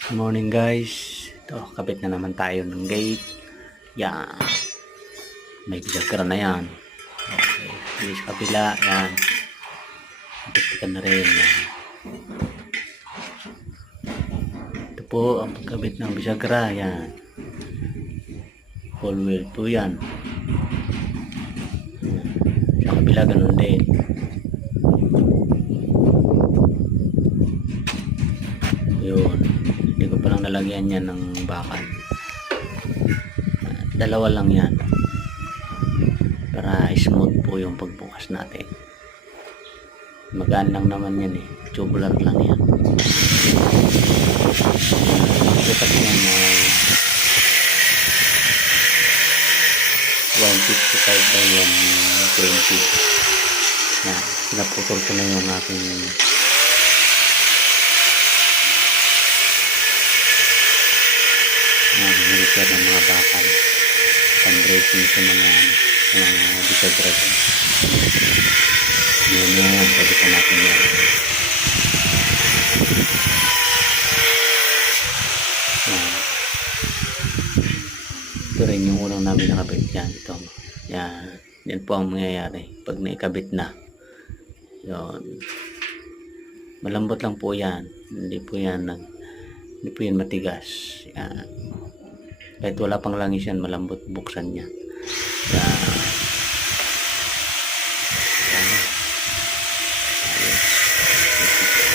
Good morning guys. Ito, kabit na naman tayo ng gate. Yan. May bisagra na yan. Okay. Hindi sa kabila. Yan. Kapit na rin. Yan. Ito po ang pagkabit ng bisagra. Yan. Full wheel po yan. Sa kabila ganun din. Yun. Hindi ko palang nalagyan yan ng bakal. Dalawa lang yan. Para smooth po yung pagbukas natin. Magaan lang naman yan eh. Tubular lang yan. Bukas yan na 155 by 120. Yan. Pinaputol ko na yung aking repair ng mga bakal. Fundraising sa mga bisagra. Yun yan. Pwede pa natin yan. Ito rin yung unang namin nakabit yan. Ito. Yan. Yan po ang mangyayari pag naikabit na. Yun. Malambot lang po yan. Hindi po yan matigas. Yan. Kahit wala pang langis yan, malambot buksan niya. Yan.